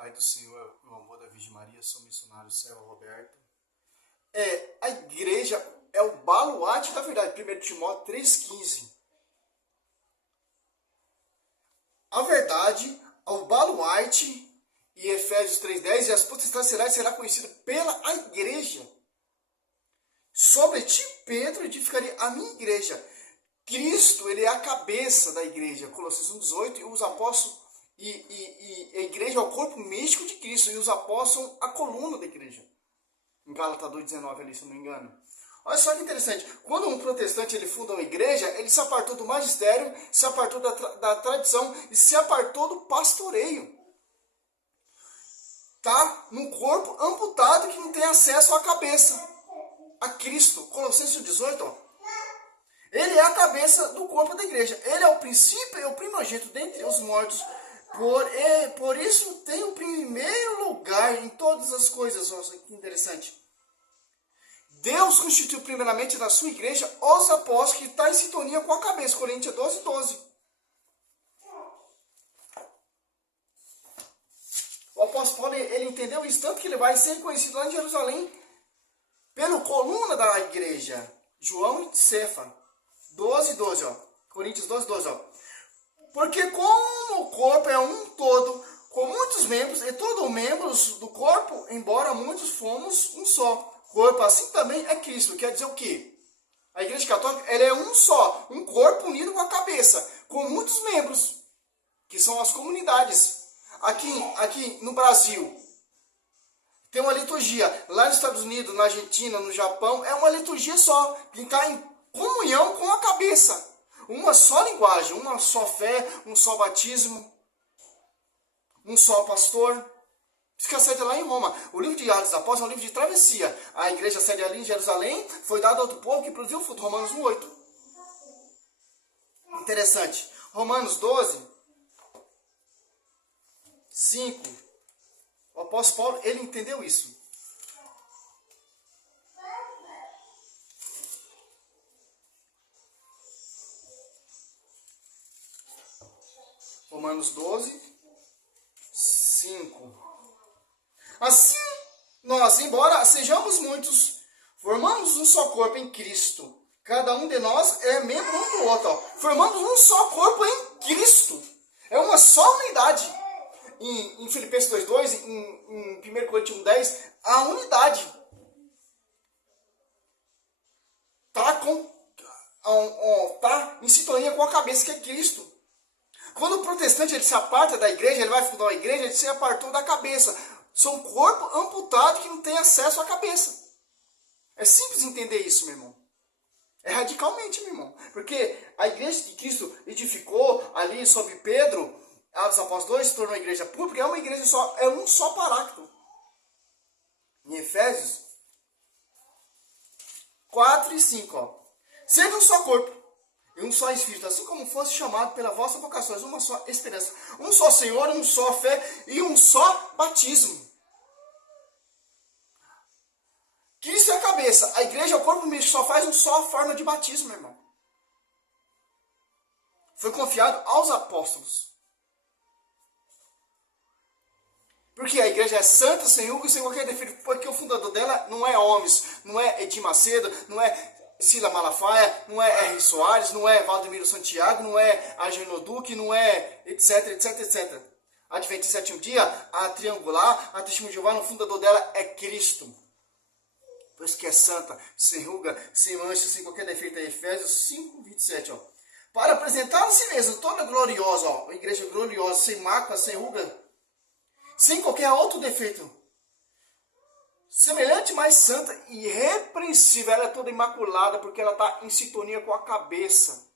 Pai do Senhor, o amor da Virgem Maria, sou missionário Servo Roberto. A igreja é o baluarte da verdade, 1 Timóteo 3,15. A verdade, o baluarte, e Efésios 3,10, e as potestades será conhecida pela igreja. Sobre ti, Pedro, edificarei a minha igreja. Cristo, ele é a cabeça da igreja, Colossenses 1,18, e os apóstolos, e a igreja é o corpo místico de Cristo, e os apóstolos são a coluna da igreja. Em Gálatas 2,19 ali, se não me engano. Olha só que interessante, quando um protestante ele funda uma igreja, ele se apartou do magistério, se apartou da tradição e se apartou do pastoreio. Tá num corpo amputado que não tem acesso à cabeça, a Cristo. Colossenses 18, ó. Ele é a cabeça do corpo da igreja. Ele é o princípio e o primogênito dentre os mortos. Por isso tem o primeiro lugar em todas as coisas. Olha que interessante. Deus constituiu primeiramente na sua igreja os apóstolos, que está em sintonia com a cabeça. Coríntios 12:12. O apóstolo Paulo, ele entendeu isso tanto que ele vai ser conhecido lá em Jerusalém pelo coluna da igreja. João e Cefa. 12:12, ó. Coríntios 12:12, ó. Porque como o corpo é um todo, com muitos membros, e todos membros do corpo, embora muitos fomos um só corpo, assim também é Cristo. Quer dizer o quê? A igreja católica, ela é um só, um corpo unido com a cabeça, com muitos membros, que são as comunidades. Aqui no Brasil, tem uma liturgia. Lá nos Estados Unidos, na Argentina, no Japão, é uma liturgia só, que está em comunhão com a cabeça. Uma só linguagem, uma só fé, um só batismo, um só pastor. Isso que a sede é lá em Roma. O livro de Atos dos Apóstolos é um livro de travessia. A igreja sede ali em Jerusalém foi dada a outro povo que produziu fruto. Romanos 1:8. Interessante. Romanos 12:5. O apóstolo Paulo, ele entendeu isso. Romanos 12:5. Assim, nós, embora sejamos muitos, formamos um só corpo em Cristo. Cada um de nós é membro um do outro. Ó. Formamos um só corpo em Cristo. É uma só unidade. Em Filipenses 2:2, em 1 Coríntios 1:10, a unidade tá em sintonia com a cabeça que é Cristo. Quando o protestante ele se aparta da igreja, ele vai fundar uma igreja, ele se apartou da cabeça. São um corpo amputado que não tem acesso à cabeça. É simples entender isso, meu irmão. É radicalmente, meu irmão. Porque a igreja que Cristo edificou ali sob Pedro, Atos dos Apóstolos 2, se tornou igreja pública, é uma igreja só, é um só paráclito. Em Efésios 4:5, ó. Sendo um só corpo e um só Espírito, assim como fosse chamado pela vossa vocação, uma só esperança, um só Senhor, um só fé e um só batismo. Cristo é a cabeça, a igreja é o corpo místico, só faz uma só forma de batismo, meu irmão. Foi confiado aos apóstolos. Porque a igreja é santa, sem julgo e sem qualquer defeito, porque o fundador dela não é Homes, não é Edir Macedo, não é Sila Malafaia, não é R. Soares, não é Valdemiro Santiago, não é Agenor Duque, não é etc, etc, etc. A Adventista Sétimo Dia, a Triangular, a Testemunha de Jeová, o fundador dela é Cristo. Por isso que é santa, sem ruga, sem mancha, sem qualquer defeito. É Efésios 5:27, ó. Para apresentar a si mesmo toda gloriosa, ó, a igreja gloriosa, sem mácula, sem ruga, sem qualquer outro defeito. Semelhante, mais santa e irrepreensível. Ela é toda imaculada porque ela está em sintonia com a cabeça.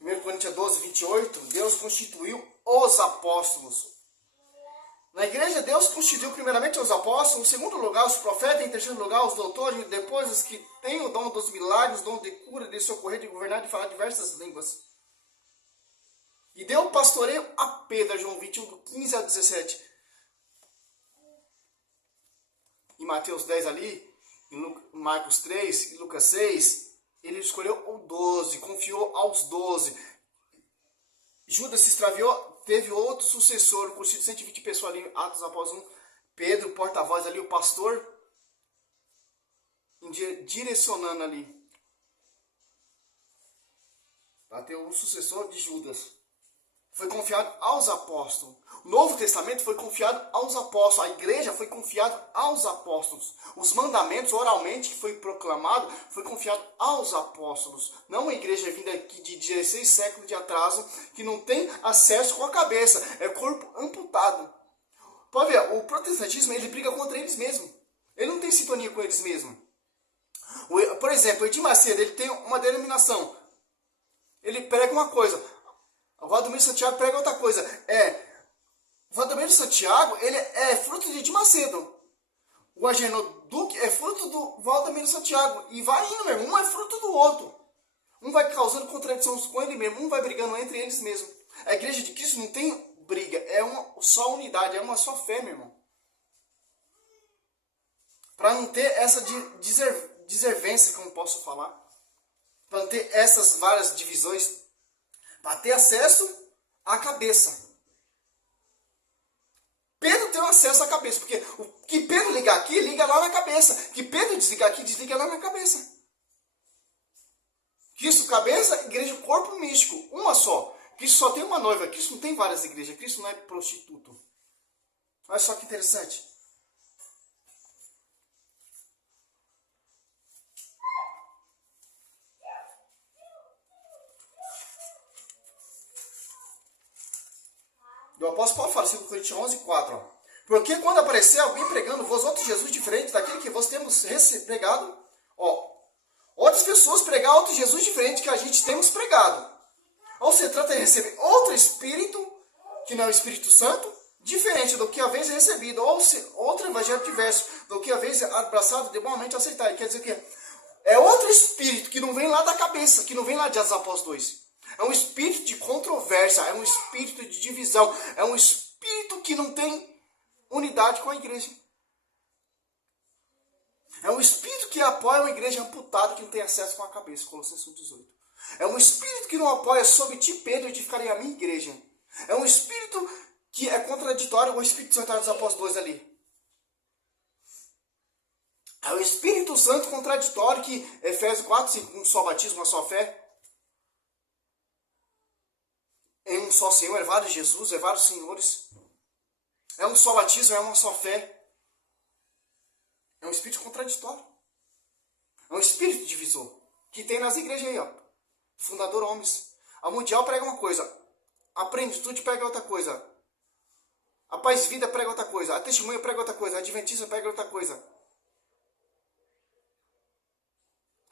1 Coríntios 12:28. Deus constituiu os apóstolos. Na igreja, Deus constituiu primeiramente os apóstolos, em segundo lugar os profetas, em terceiro lugar os doutores, depois os que têm o dom dos milagres, o dom de cura, de socorrer, de governar, de falar diversas línguas. E deu pastoreio a Pedro, João 21:15-17. Em Mateus 10 ali, em Marcos 3, em Lucas 6, ele escolheu o 12, confiou aos 12. Judas se extraviou, teve outro sucessor, um curso de 120 pessoas ali, Atos após um, Pedro, porta-voz ali, o pastor, direcionando ali. Para ter um sucessor de Judas. Foi confiado aos apóstolos. O Novo Testamento foi confiado aos apóstolos. A igreja foi confiada aos apóstolos. Os mandamentos oralmente que foi proclamado foi confiado aos apóstolos. Não uma igreja vinda aqui de 16 séculos de atraso que não tem acesso com a cabeça. É corpo amputado. Pode ver, o protestantismo ele briga contra eles mesmos. Ele não tem sintonia com eles mesmos. Por exemplo, o Edir Macedo ele tem uma denominação. Ele prega uma coisa. O Valdomiro Santiago prega outra coisa. O Valdomiro Santiago ele é fruto de Edir Macedo. O Agenor Duque é fruto do Valdomiro Santiago. E vai indo mesmo. Um é fruto do outro. Um vai causando contradições com ele mesmo. Um vai brigando entre eles mesmos. A igreja de Cristo não tem briga. É uma só unidade. É uma só fé, meu irmão. Para não ter essa deservência, como posso falar. Para não ter essas várias divisões. Para ter acesso à cabeça. Pedro tem acesso à cabeça. Porque o que Pedro ligar aqui, liga lá na cabeça. O que Pedro desligar aqui, desliga lá na cabeça. Cristo cabeça, igreja corpo místico. Uma só. Cristo só tem uma noiva. Cristo não tem várias igrejas. Cristo não é prostituto. Olha só que interessante. O apóstolo Paulo fala, 2 Coríntios 11, 4. Ó. Porque quando aparecer alguém pregando vós outro Jesus diferente daquele que vós temos pregado, outras pessoas pregar outro Jesus diferente que a gente temos pregado. Ou se trata de receber outro Espírito, que não é o Espírito Santo, diferente do que a vez recebido, ou outro evangelho diverso do que a vez abraçado de boamente aceitar. Quer dizer que é outro Espírito que não vem lá da cabeça, que não vem lá de Atos Apóstolos 2. É um espírito de controvérsia, é um espírito de divisão, é um espírito que não tem unidade com a igreja. É um espírito que apoia uma igreja amputada que não tem acesso com a cabeça, Colossenses 1,18. É um espírito que não apoia sob ti, Pedro, edificarei a minha igreja. É um espírito que é contraditório com o Espírito Santo dos Apóstolos 2 ali. É o Espírito Santo contraditório que Efésios 4, 5, um só batismo, uma só fé. Em um só Senhor, é vários Jesus, é vários senhores. É um só batismo, é uma só fé. É um espírito contraditório. É um espírito divisor. Que tem nas igrejas aí, ó. Fundador homens. A Mundial prega uma coisa. A Plenitude prega outra coisa. A Paz e Vida prega outra coisa. A Testemunha prega outra coisa. A Adventista prega outra coisa.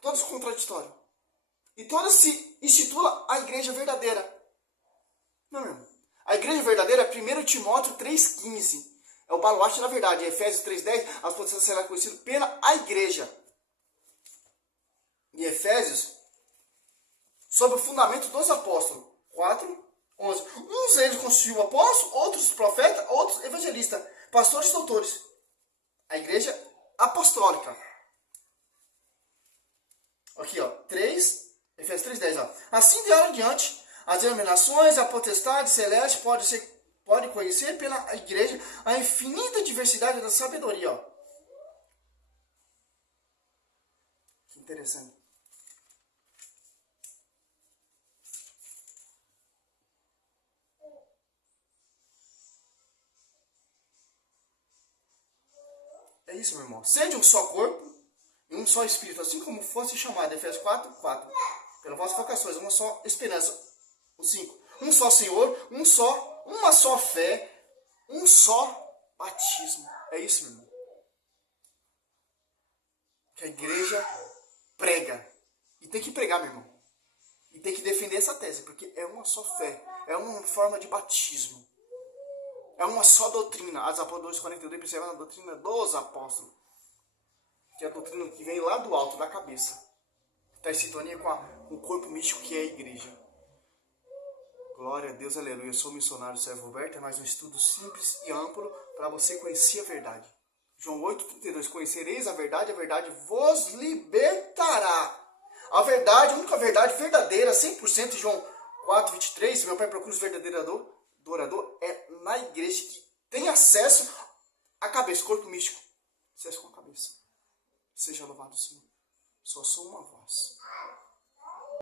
Todos contraditórios. E todas se institula a igreja verdadeira. Não, meu irmão. A igreja verdadeira é 1 Timóteo 3,15. É o baluarte da verdade. Efésios 3,10. As pessoas serão conhecidas pela a igreja. E Efésios, sobre o fundamento dos apóstolos. 4, 11. Uns deles constituíam apóstolos, outros profetas, outros evangelistas, pastores e doutores. A igreja apostólica. Aqui, ó. Efésios 3,10. Ó. Assim de hora em diante, as denominações, a potestade celeste pode conhecer pela igreja a infinita diversidade da sabedoria. Ó. Que interessante. É isso, meu irmão. Sede um só corpo e um só espírito, assim como fosse chamado. Efésios 4, 4. Pelas vossas vocações, uma só esperança. O 5. Um só Senhor, uma só fé, um só batismo. É isso, meu irmão. Que a igreja prega. E tem que pregar, meu irmão. E tem que defender essa tese, porque é uma só fé. É uma forma de batismo. É uma só doutrina. As Apóstolos 2,42 percebem a doutrina dos apóstolos. Que é a doutrina que vem lá do alto, da cabeça. Está em sintonia com o corpo místico que é a igreja. Glória a Deus, aleluia. Eu sou o missionário Sérgio Roberto. É mais um estudo simples e amplo para você conhecer a verdade. João 8,32. Conhecereis a verdade vos libertará. A verdade, a única verdade verdadeira, 100%, João 4:23, meu Pai procura os verdadeiros adorador, é na igreja que tem acesso à cabeça, corpo místico. Acesso com a cabeça. Seja louvado o Senhor. Só sou uma voz.